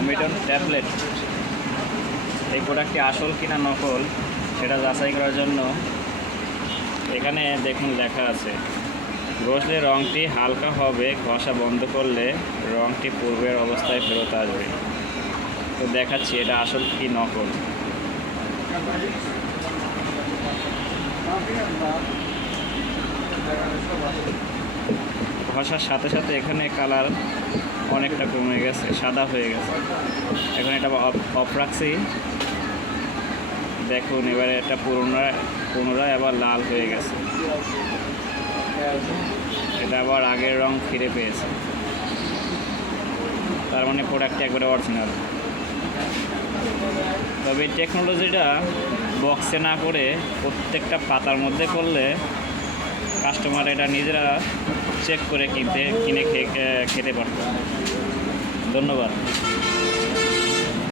ওমিটন tablet. এই প্রোডাক্টটি আসল কিনা নকল সেটা যাচাই করার জন্য এখানে দেখুন লেখা আছে, ঘষলে রঙটি হালকা হবে, ঘষা বন্ধ করলে রঙটি পূর্বের অবস্থায় ফেরত আসবে। তো দেখাচ্ছি এটা আসল কি নকল। ঘষার সাথে সাথে এখানে কালার অনেকটা কমে গেছে, সাদা হয়ে গেছে। এখন এটা অফ রাখছি, দেখুন এবারে এটা পুনরায় আবার লাল হয়ে গেছে। এটা আবার আগের রং ফিরে পেয়েছে, তার মানে প্রোডাক্টটি একবারে অরিজিনাল। তবে এই টেকনোলজিটা বক্সে না করে প্রত্যেকটা পাতার মধ্যে করলে কাস্টমার এটা নিজেরা চেক করে কিনে খেতে পারত। ধন্যবাদ।